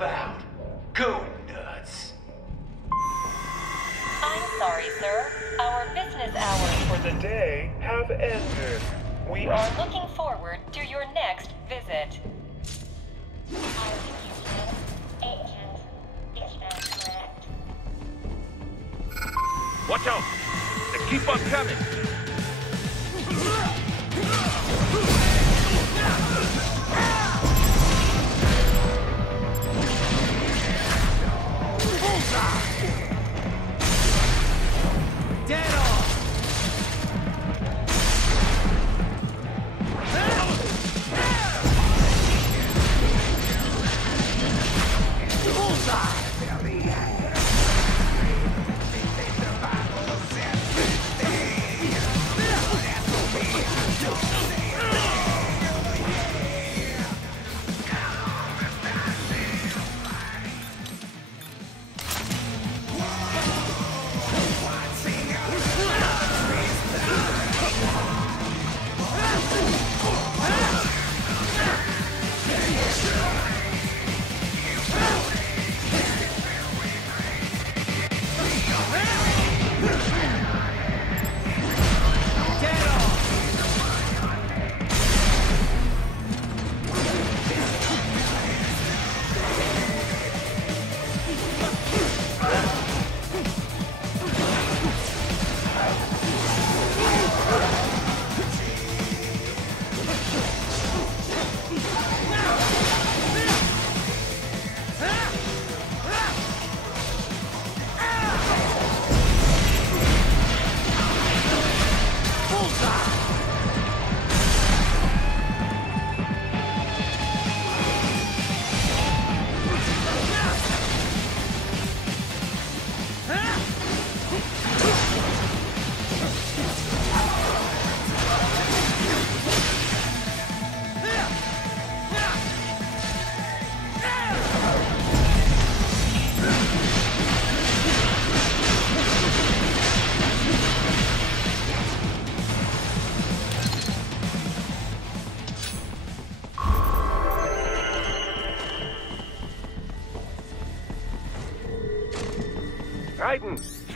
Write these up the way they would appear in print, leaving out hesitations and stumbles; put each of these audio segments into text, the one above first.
found. Go nuts. I'm sorry, sir. Our business hours For the day have ended. We are are... looking forward to your next visit. Watch out! They keep on coming! Dead on! Bullseye!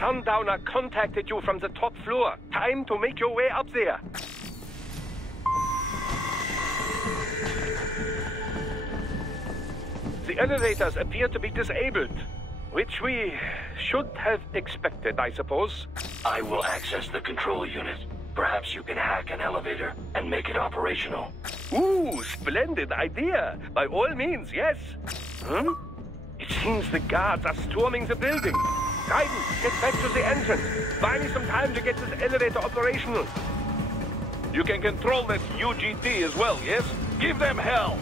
Sundowner contacted you from the top floor. Time to make your way up there. The elevators appear to be disabled, which we should have expected, I suppose. I will access the control unit. Perhaps you can hack an elevator and make it operational. Ooh, splendid idea. By all means, yes. Huh? It seems the guards are storming the building. Raiden, get back to the entrance. Buy me some time to get this elevator operational. You can control this UGT as well, yes? Give them hell!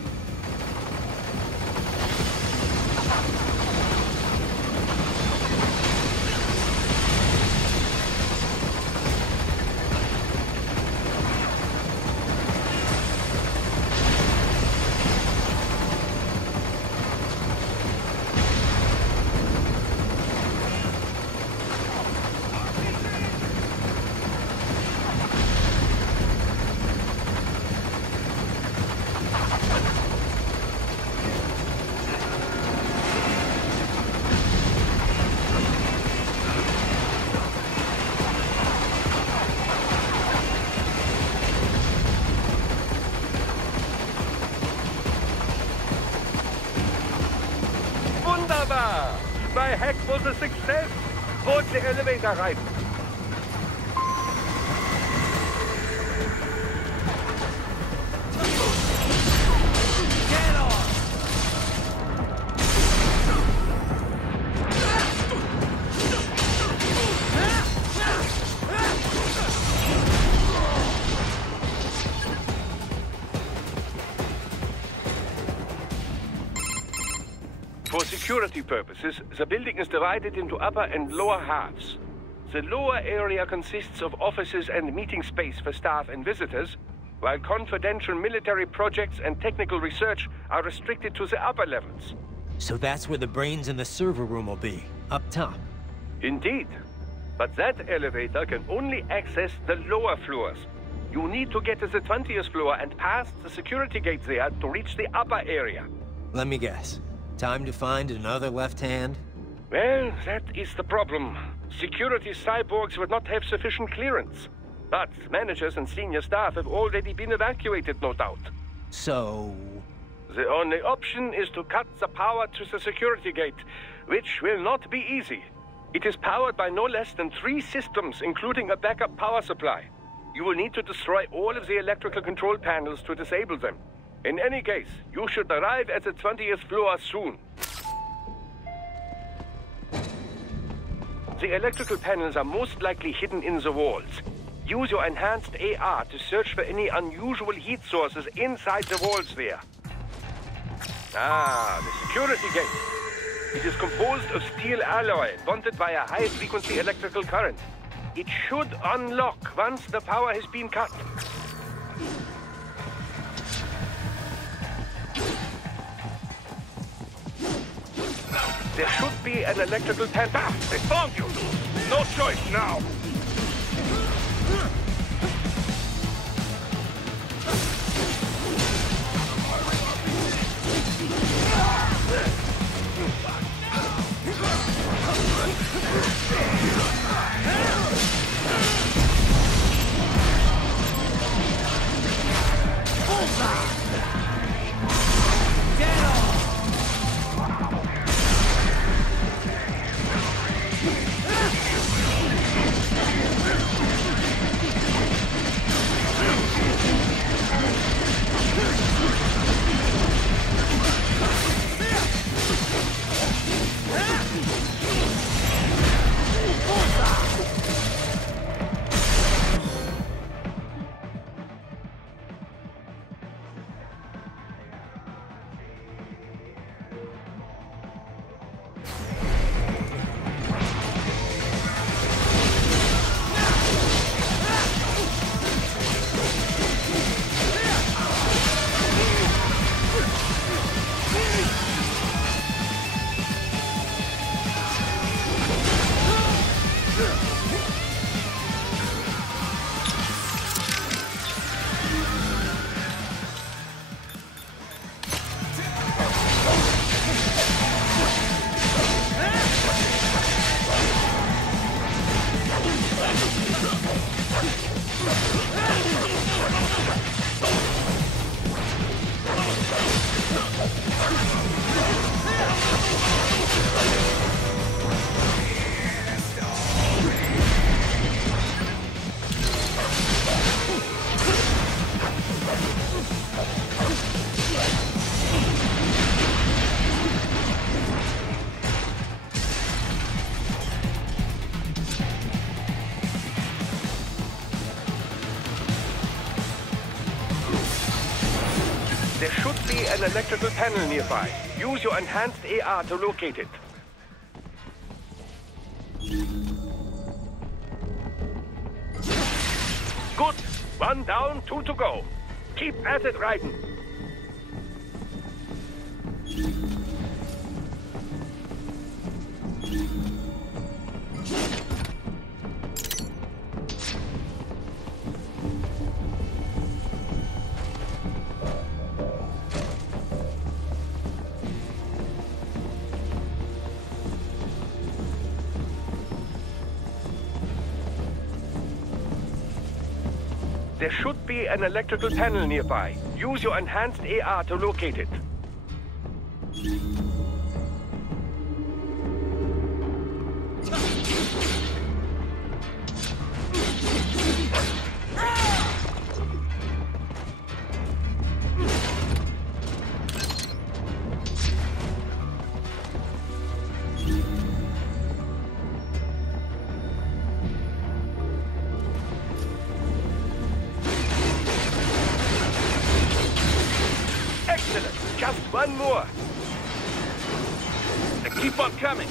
My hack was a success. Board the elevator right. Get on! For security purposes, the building is divided into upper and lower halves. The lower area consists of offices and meeting space for staff and visitors, while confidential military projects and technical research are restricted to the upper levels. So that's where the brains in the server room will be, up top. Indeed. But that elevator can only access the lower floors. You need to get to the 20th floor and pass the security gate there to reach the upper area. Let me guess. Time to find another left hand? Well, that is the problem. Security cyborgs would not have sufficient clearance. But managers and senior staff have already been evacuated, no doubt. So... The only option is to cut the power to the security gate, which will not be easy. It is powered by no less than 3 systems, including a backup power supply. You will need to destroy all of the electrical control panels to disable them. In any case, you should arrive at the 20th floor soon. The electrical panels are most likely hidden in the walls. Use your enhanced AR to search for any unusual heat sources inside the walls there. Ah, the security gate. It is composed of steel alloy, bonded by a high-frequency electrical current. It should unlock once the power has been cut. There should be an electrical pan. Ah, they found you! No choice now! There should be an electrical panel nearby. Use your enhanced AR to locate it. Good. 1 down, 2 to go. Keep at it, Raiden. There should be an electrical panel nearby. Use your enhanced AR to locate it. Just one more. Keep on coming.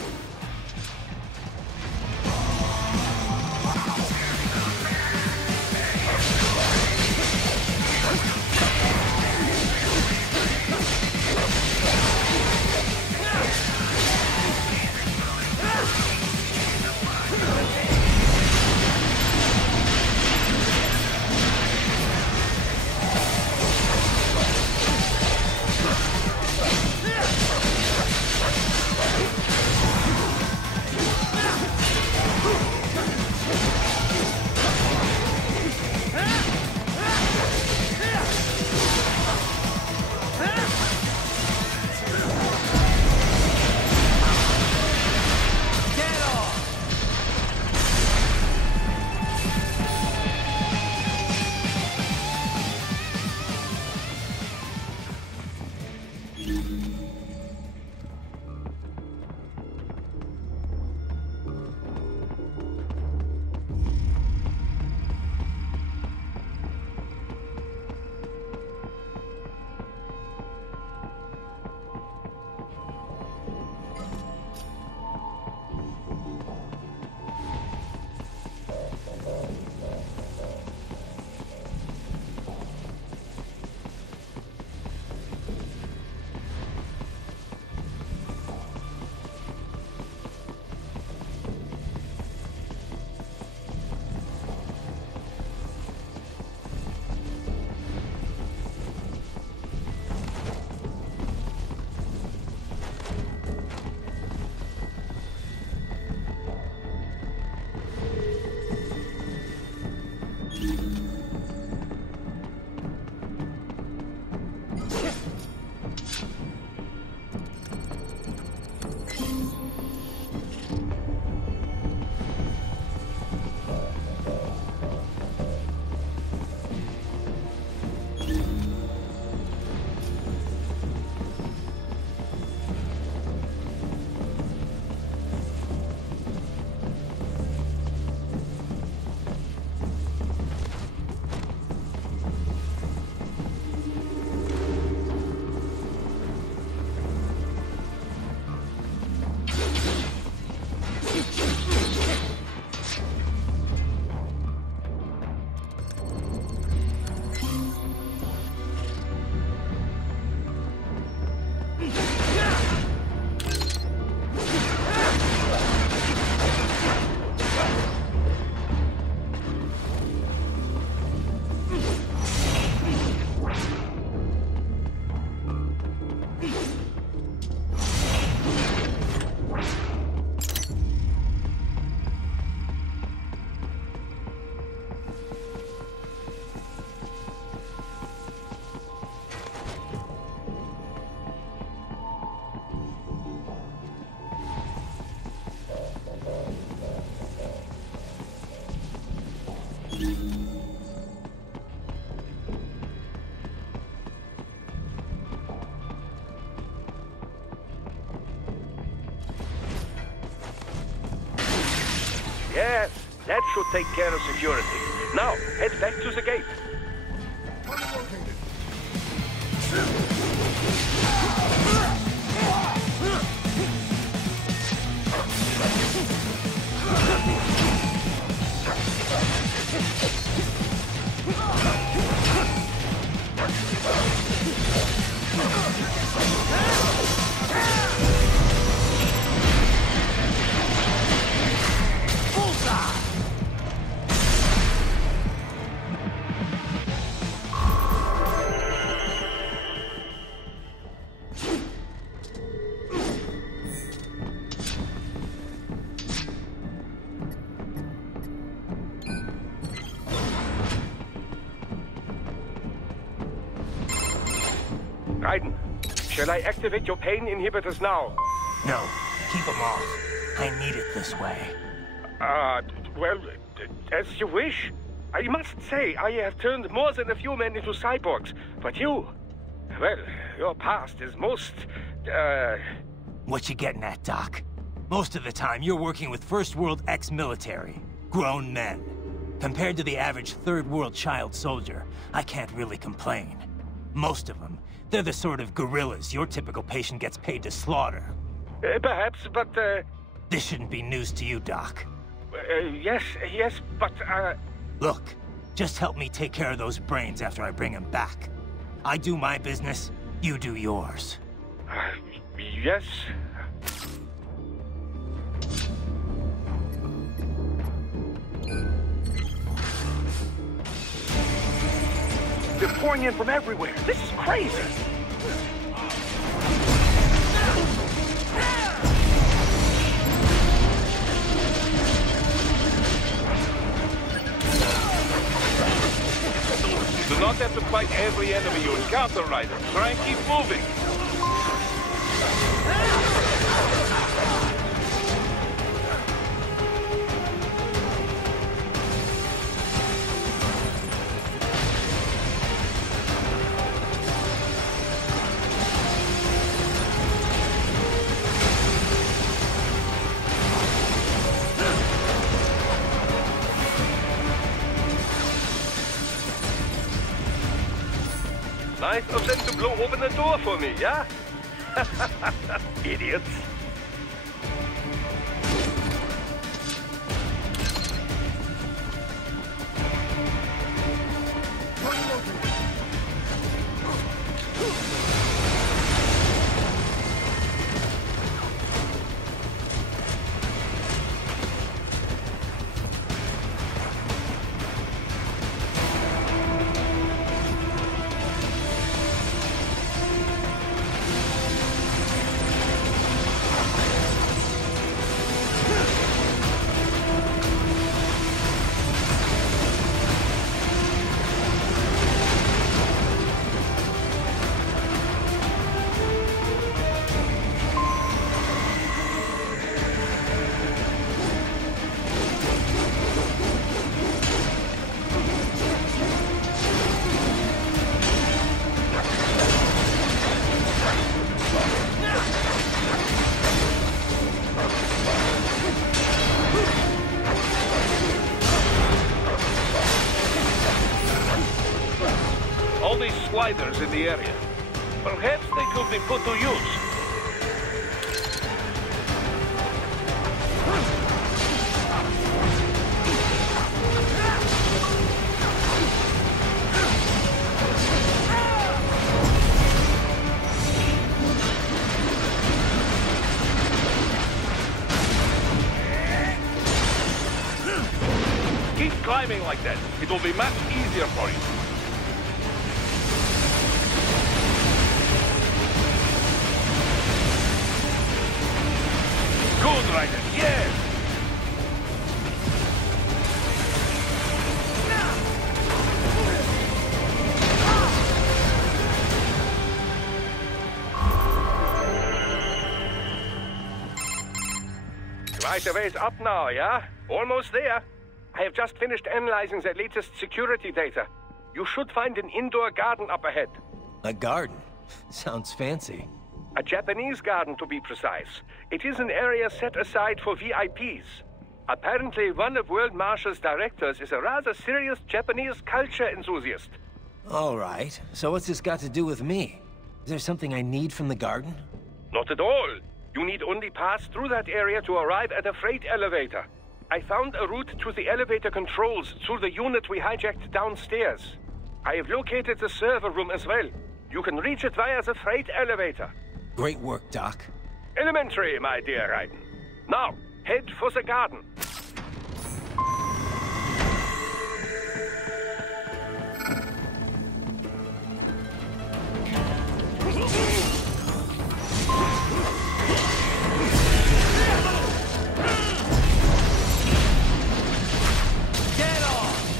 Yes, that should take care of security. Now, head back to the gate. Raiden, shall I activate your pain inhibitors now? No, keep them off. I need it this way. Well, as you wish. I must say, I have turned more than a few men into cyborgs, but you... Well, your past is most, What you getting at, Doc? Most of the time, you're working with First World ex-military. Grown men. Compared to the average Third World child soldier, I can't really complain. Most of them, they're the sort of guerrillas your typical patient gets paid to slaughter. perhaps, but, This shouldn't be news to you, Doc. yes, but, Look, just help me take care of those brains after I bring them back. I do my business, you do yours. yes. They're pouring in from everywhere. This is crazy. You do not have to fight every enemy you encounter, Ryder. Try and keep moving. Nice of them to blow open the door for me, yeah? Idiots. All these sliders in the area. Perhaps they could be put to use. Keep climbing like that. It will be much easier for you. Good, Ryder. Yes! Right away is up now, yeah? Almost there. I have just finished analyzing the latest security data. You should find an indoor garden up ahead. A garden? Sounds fancy. A Japanese garden, to be precise. It is an area set aside for VIPs. Apparently, one of World Marshall's directors is a rather serious Japanese culture enthusiast. All right. So what's this got to do with me? Is there something I need from the garden? Not at all. You need only pass through that area to arrive at a freight elevator. I found a route to the elevator controls through the unit we hijacked downstairs. I have located the server room as well. You can reach it via the freight elevator. Great work, Doc. Elementary, my dear Raiden. Now, head for the garden. Get off!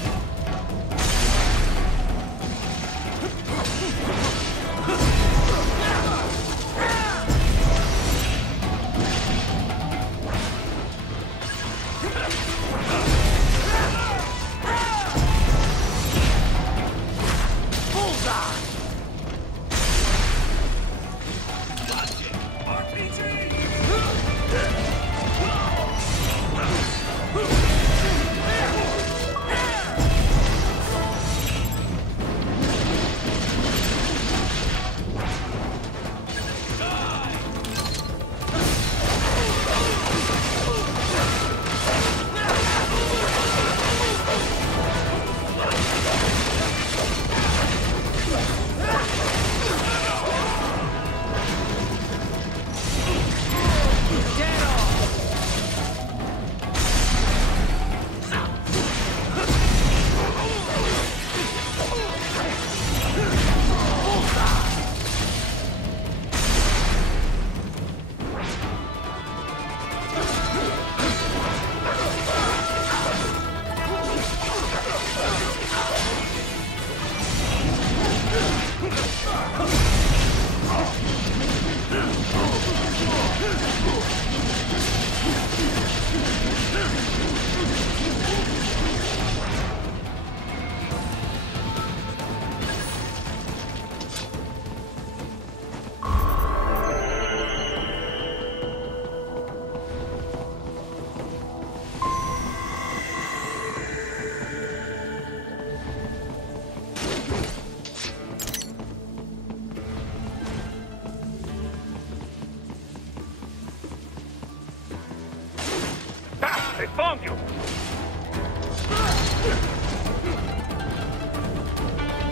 I found you!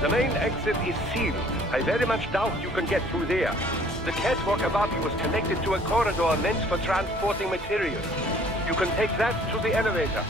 The main exit is sealed. I very much doubt you can get through there. The catwalk above you is connected to a corridor meant for transporting materials. You can take that to the elevator.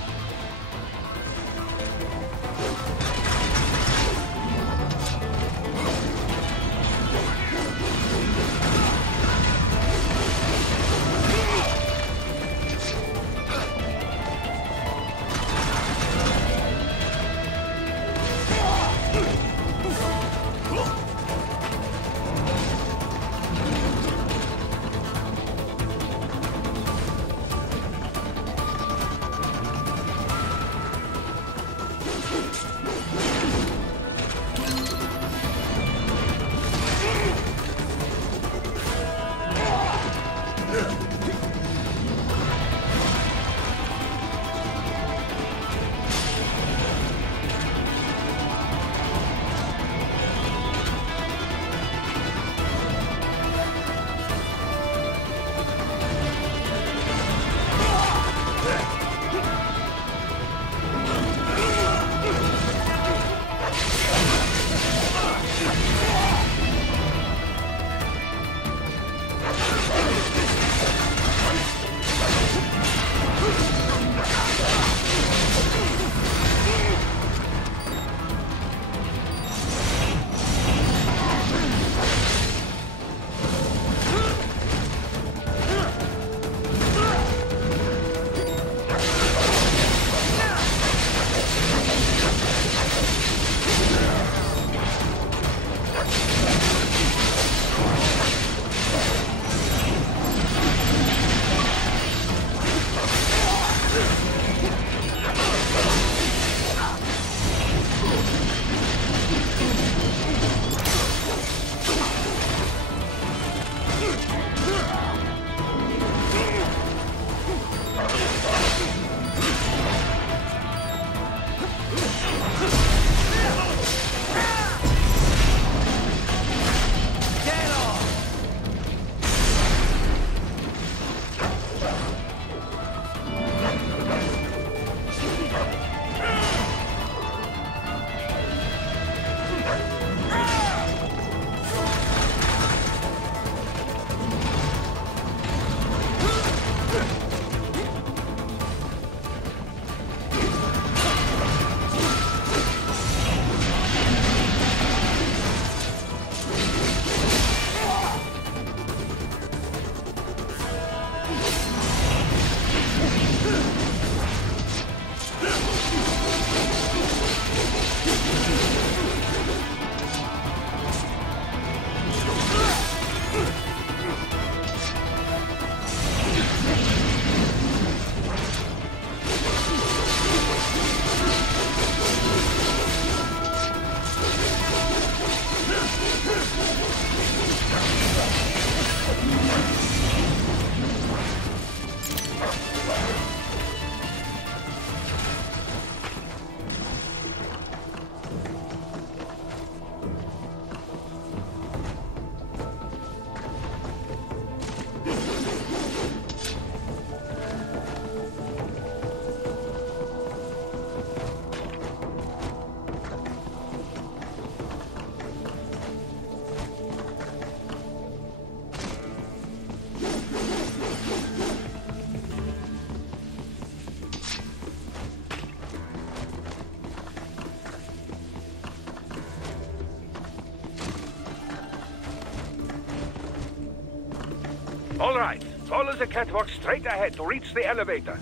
All right. Follow the catwalk straight ahead to reach the elevator.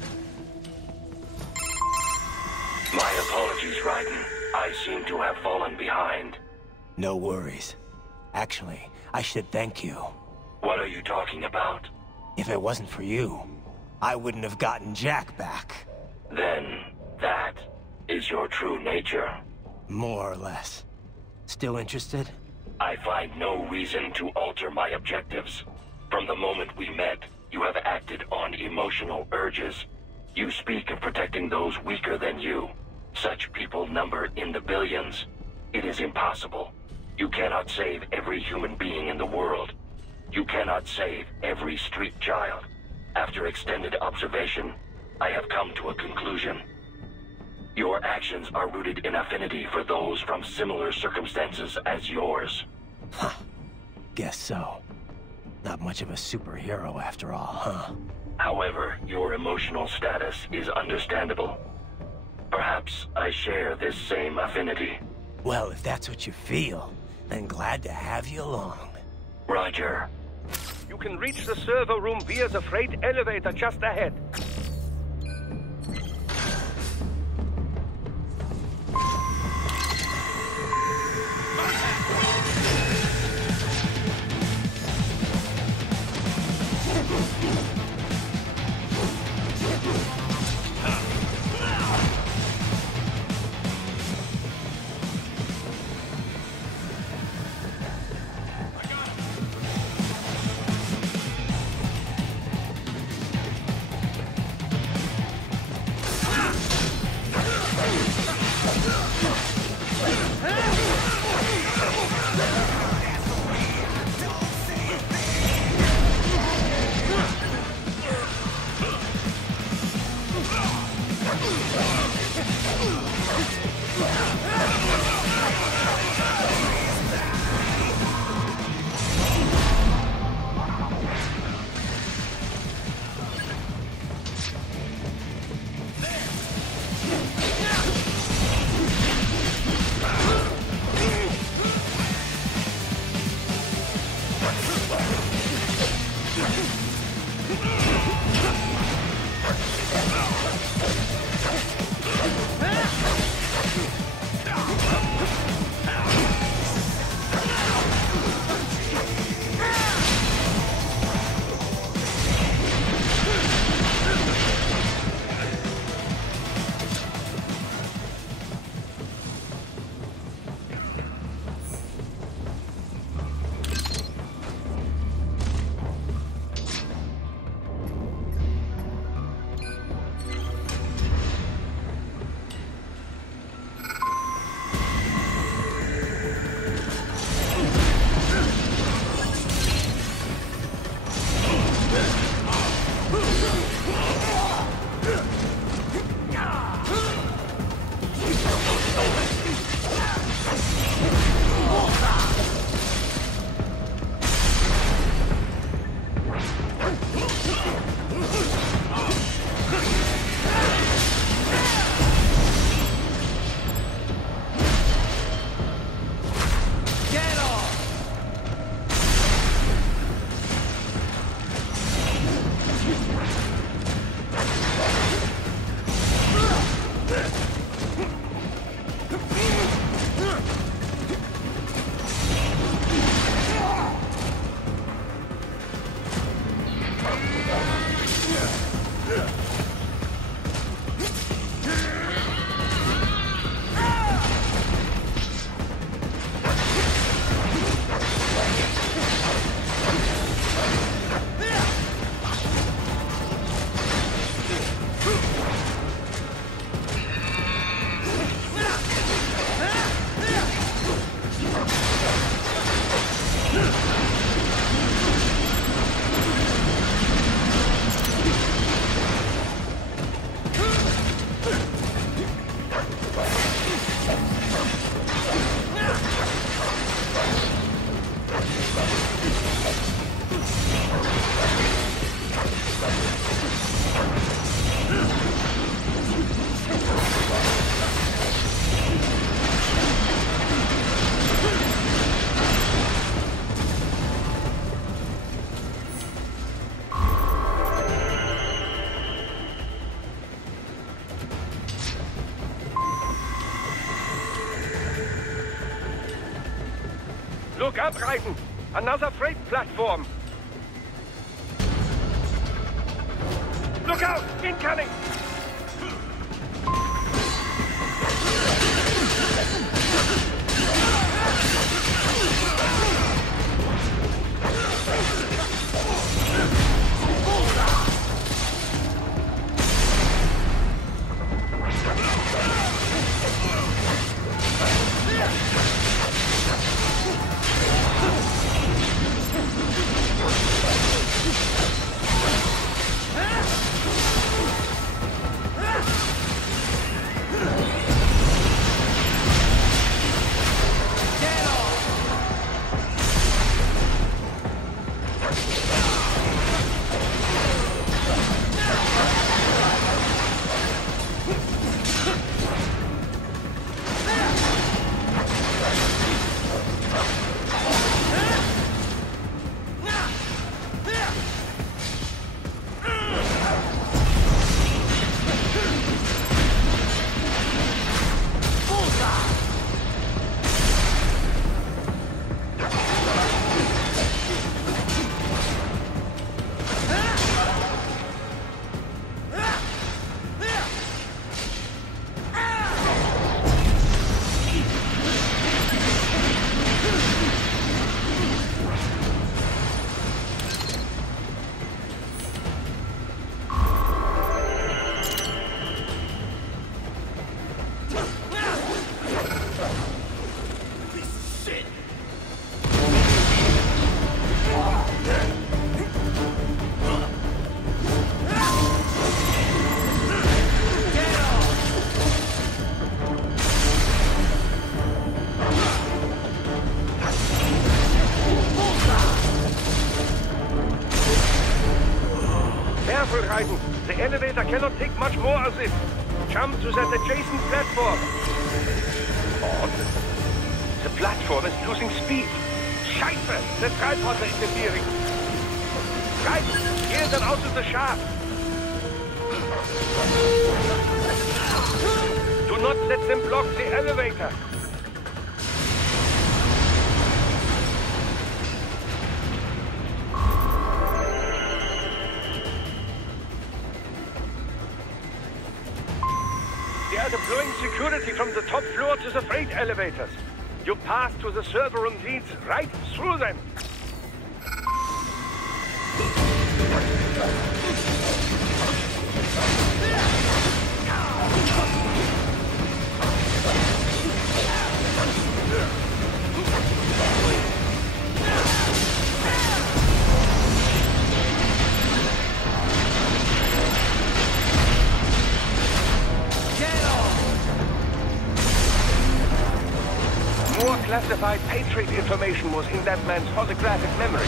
My apologies, Raiden. I seem to have fallen behind. No worries. Actually, I should thank you. What are you talking about? If it wasn't for you, I wouldn't have gotten Jack back. Then, that is your true nature. More or less. Still interested? I find no reason to alter my objectives. From the moment we met, you have acted on emotional urges. You speak of protecting those weaker than you. Such people number in the billions. It is impossible. You cannot save every human being in the world. You cannot save every street child. After extended observation, I have come to a conclusion. Your actions are rooted in affinity for those from similar circumstances as yours. Huh. Guess so. Not much of a superhero after all, huh? However, your emotional status is understandable. Perhaps I share this same affinity. Well, if that's what you feel, then glad to have you along. Roger. You can reach the server room via the freight elevator just ahead. Look out, Raiden! Another freight platform! Look out! Incoming! The elevator cannot take much more as this. Jump to that adjacent platform. Odd. The platform is losing speed. Scheiße! The tripods are interfering. Right! Gear them out of the shaft. Do not let them block the elevator. They are deploying security from the top floor to the freight elevators. Your path to the server room leads right through them. More classified Patriot information was in that man's holographic memory.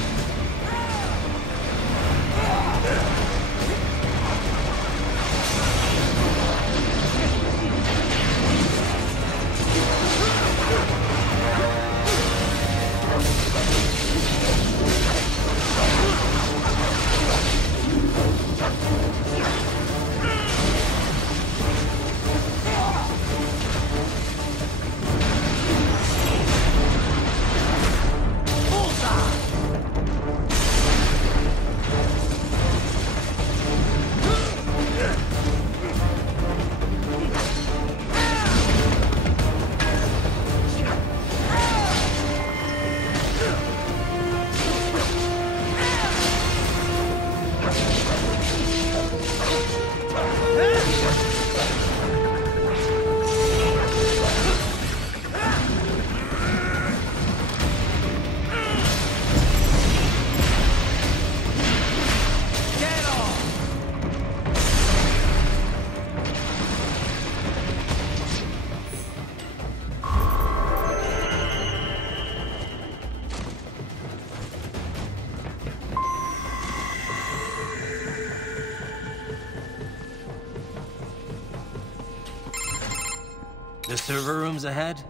The server rooms ahead?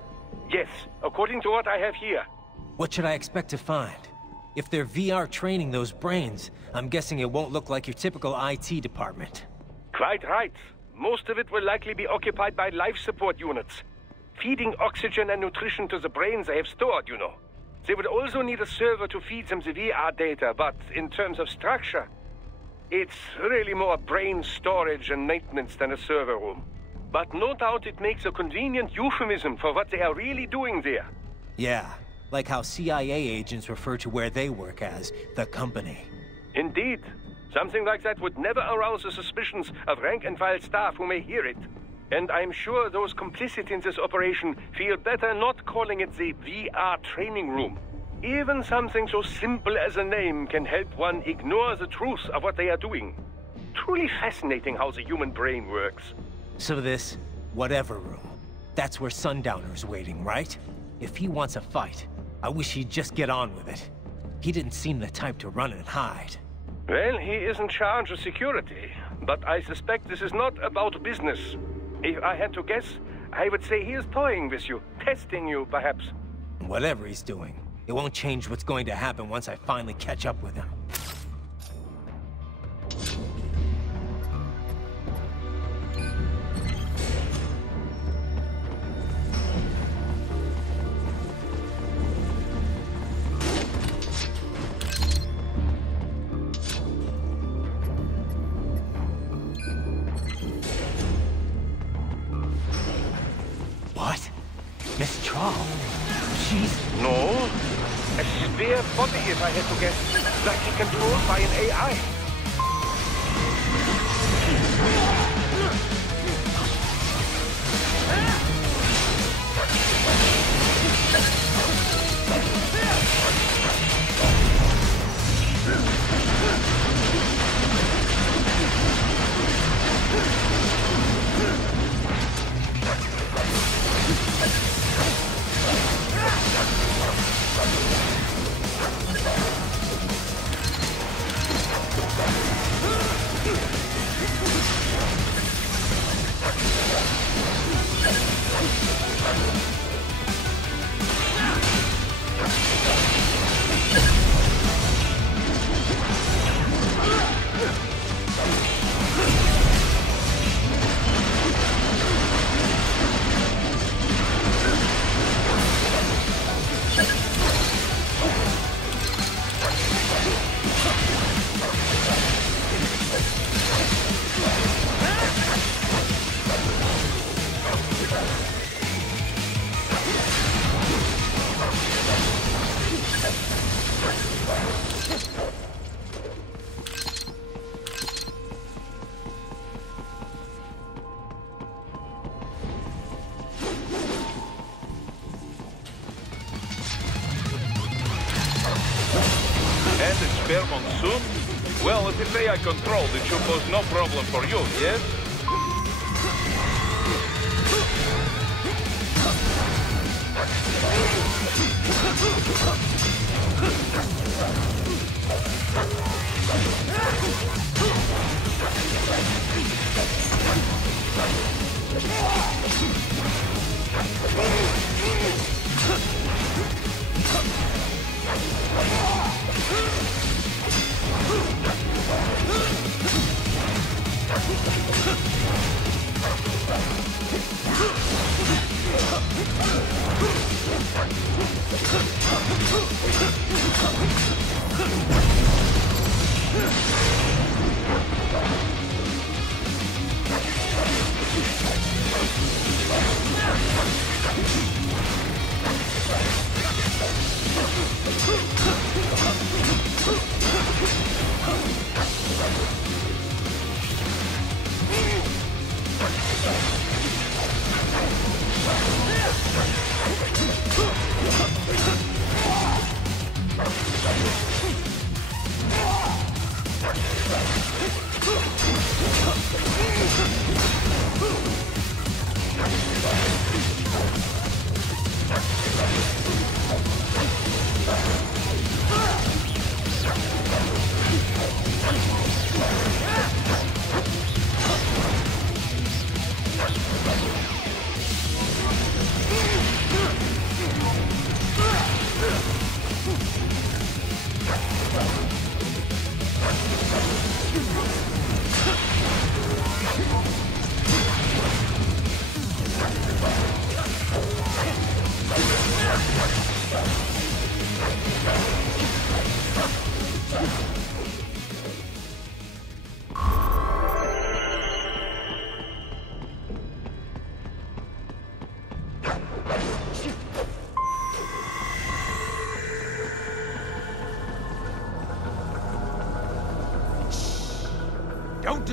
Yes, according to what I have here. What should I expect to find? If they're VR training those brains, I'm guessing it won't look like your typical IT department. Quite right. Most of it will likely be occupied by life support units. Feeding oxygen and nutrition to the brains they have stored, you know. They would also need a server to feed them the VR data, but in terms of structure, it's really more brain storage and maintenance than a server room. But no doubt it makes a convenient euphemism for what they are really doing there. Yeah, like how CIA agents refer to where they work as the company. Indeed. Something like that would never arouse the suspicions of rank-and-file staff who may hear it. And I'm sure those complicit in this operation feel better not calling it the VR training room. Even something so simple as a name can help one ignore the truth of what they are doing. Truly fascinating how the human brain works. So this, whatever room, that's where Sundowner's waiting, right? If he wants a fight, I wish he'd just get on with it. He didn't seem the type to run and hide. Well, he is in charge of security, but I suspect this is not about business. If I had to guess, I would say he is toying with you, testing you, perhaps. Whatever he's doing, it won't change what's going to happen once I finally catch up with him. No. A spare body, if I had to guess. Likely controlled by an AI. Well, if it's AI controlled, it should pose no problem for you, yes?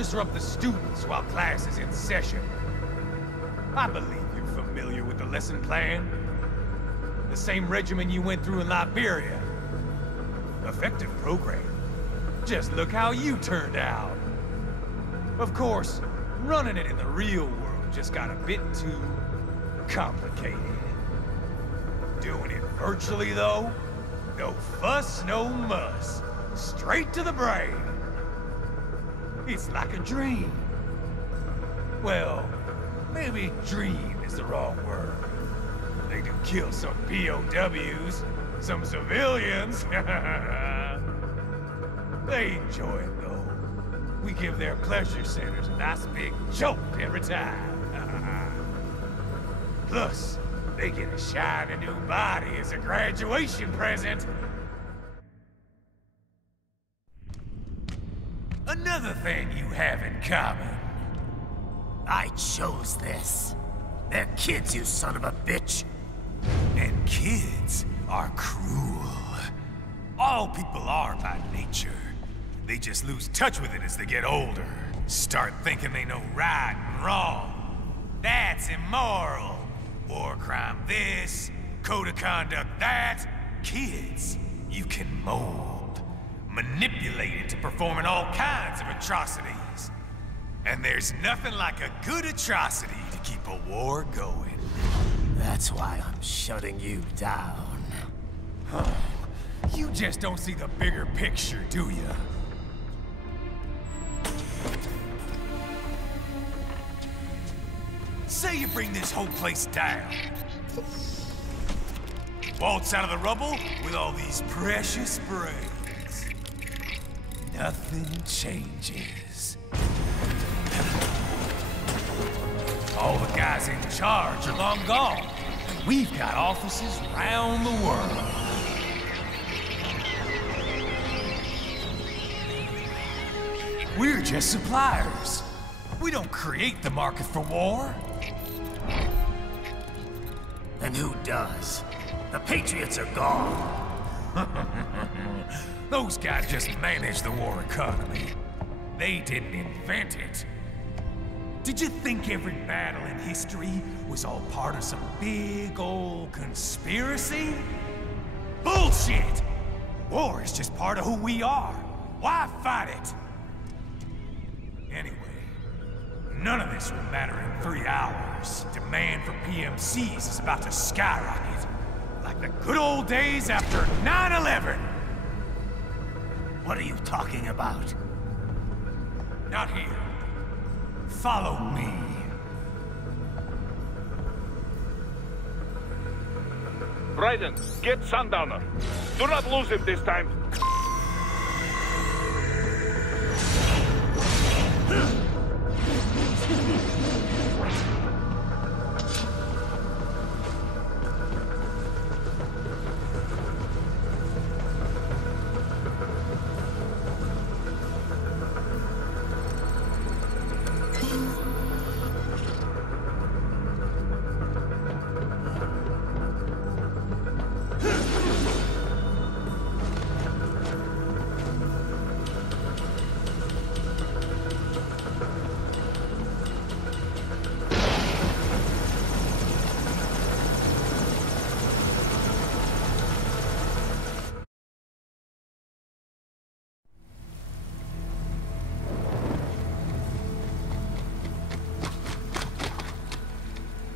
disrupt the students while class is in session. I believe you're familiar with the lesson plan. The same regimen you went through in Liberia. Effective program. Just look how you turned out. Of course, running it in the real world just got a bit too complicated. Doing it virtually, though? No fuss, no muss. Straight to the brain. It's like a dream. Well, maybe dream is the wrong word. They do kill some POWs, some civilians. They enjoy it, though. We give their pleasure centers a nice big jolt every time. Plus, they get a shiny new body as a graduation present. Another thing you have in common. I chose this. They're kids, you son of a bitch. And kids are cruel. All people are by nature. They just lose touch with it as they get older. Start thinking they know right and wrong. That's immoral. War crime this, code of conduct that. Kids, you can mold, manipulate into performing all kinds of atrocities. And there's nothing like a good atrocity to keep a war going. That's why I'm shutting you down. Oh, you just don't see the bigger picture, do you? Say you bring this whole place down. Waltz out of the rubble with all these precious brains. Nothing changes. All the guys in charge are long gone. We've got offices around the world. We're just suppliers. We don't create the market for war. Then who does? The Patriots are gone. Those guys just manage the war economy. They didn't invent it. Did you think every battle in history was all part of some big old conspiracy? Bullshit! War is just part of who we are. Why fight it? Anyway, none of this will matter in 3 hours. Demand for PMCs is about to skyrocket. Like the good old days after 9/11. What are you talking about? Not here. Follow me. Raiden, get Sundowner. Do not lose him this time.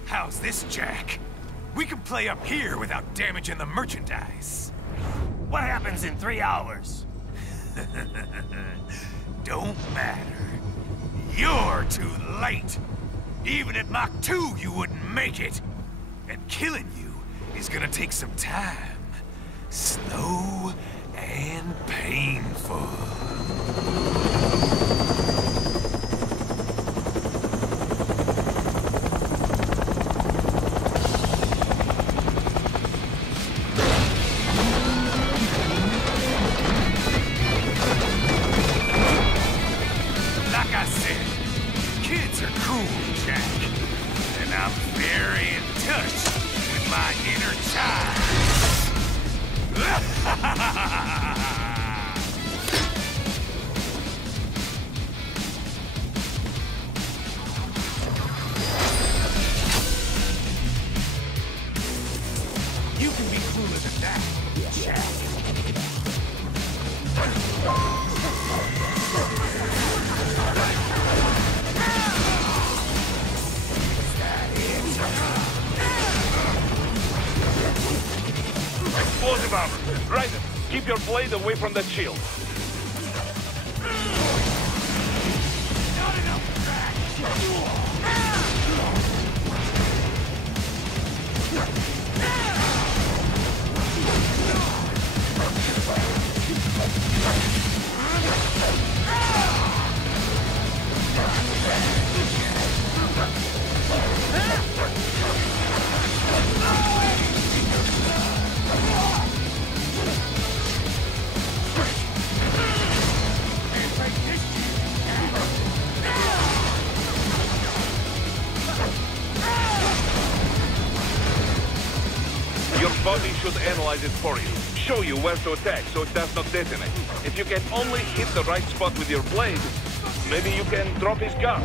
How's this, Jack? We can play up here without damaging the merchandise. What happens in 3 hours? Don't matter. You're too late. Even at Mach 2, you wouldn't make it. And killing you is gonna take some time. Slow and painful. keep your blade away from the shield. Not enough track. Your body should analyze it for you. Show you where to attack so it does not detonate. If you can only hit the right spot with your blade, maybe you can drop his guard.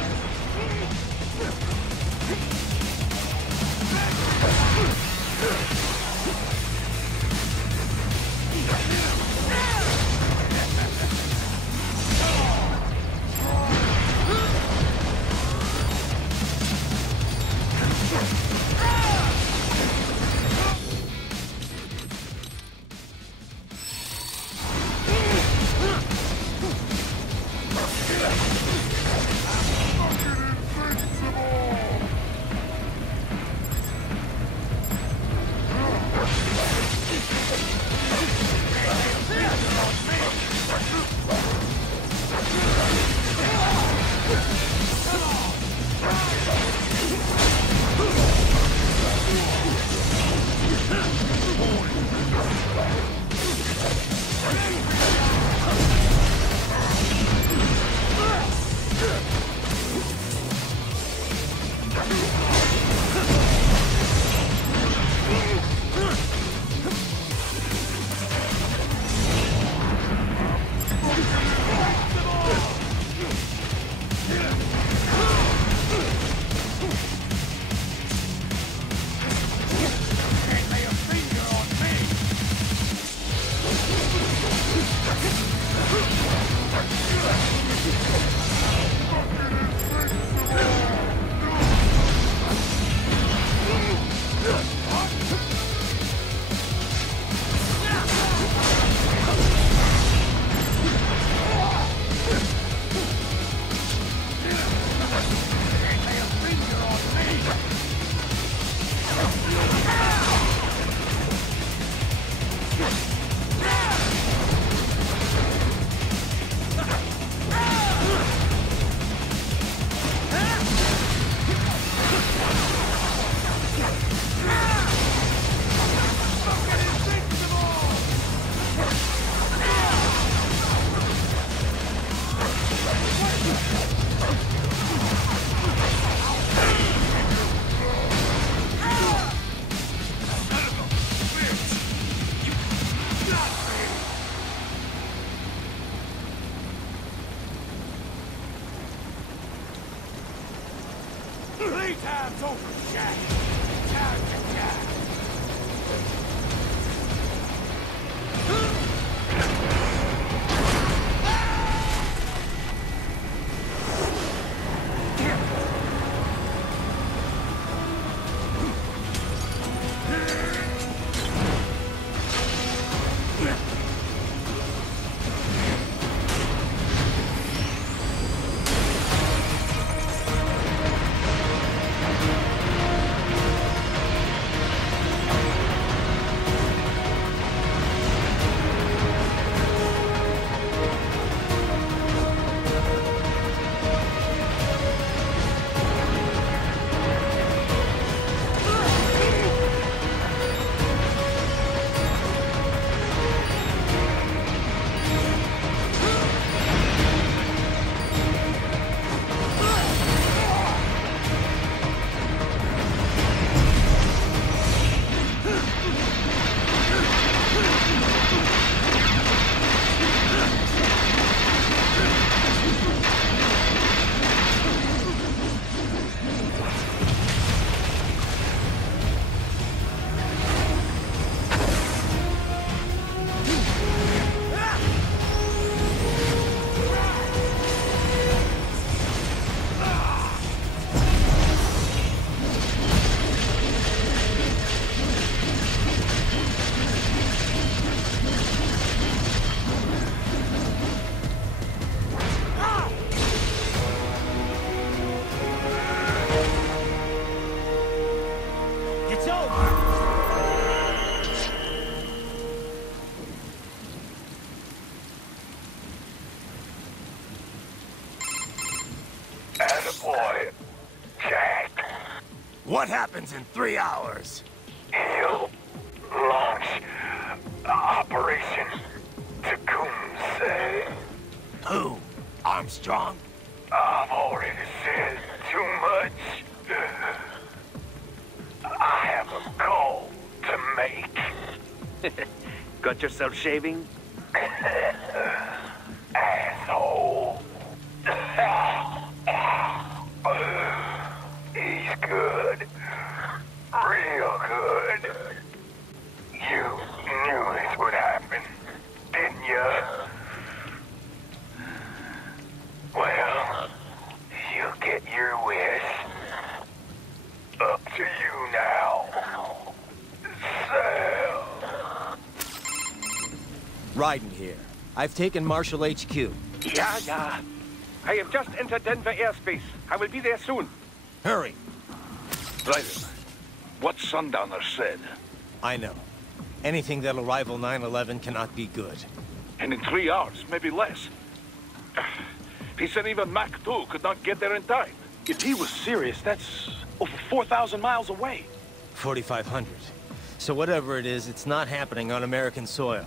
Playtime's over, Jack. Time to die. What happens in 3 hours? He'll launch Operation Tecumseh. Who? Armstrong? I've already said too much. I have a call to make. Got yourself shaving? Asshole. He's good. Real good. You knew this would happen, didn't you? Well, you get your wish. Up to you now. Sam. Raiden here. I've taken Marshall HQ. Yeah. I have just entered Denver airspace. I will be there soon. Hurry. Raiden, what Sundowner said. I know. Anything that'll rival 9/11 cannot be good. And in 3 hours, maybe less. He said even Mach 2 could not get there in time. If he was serious, that's over 4,000 miles away. 4,500. So whatever it is, it's not happening on American soil.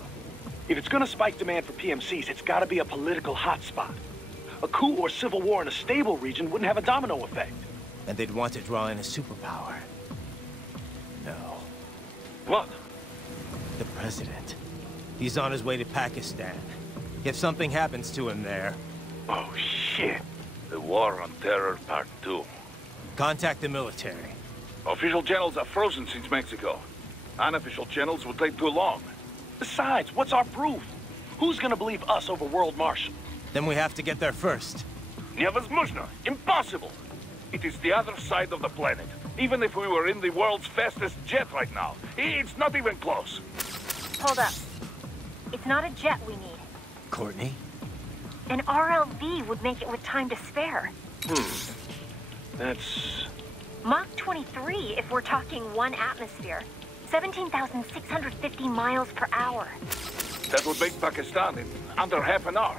If it's gonna spike demand for PMCs, it's gotta be a political hotspot. A coup or civil war in a stable region wouldn't have a domino effect. And they'd want to draw in a superpower. No. What? The president. He's on his way to Pakistan. If something happens to him there... Oh, shit. The War on Terror Part 2. Contact the military. Official channels are frozen since Mexico. Unofficial channels would take too long. Besides, what's our proof? Who's gonna believe us over World Marshal? Then we have to get there first. Невозможно. Impossible. It is the other side of the planet. Even if we were in the world's fastest jet right now, it's not even close. Hold up. It's not a jet we need. Courtney? An RLV would make it with time to spare. That's... Mach 23 if we're talking 1 atmosphere. 17,650 miles per hour. That would make Pakistan in under half an hour.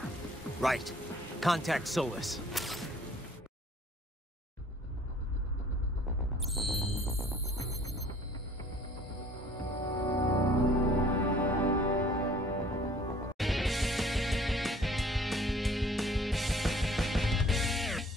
Right. Contact Solus.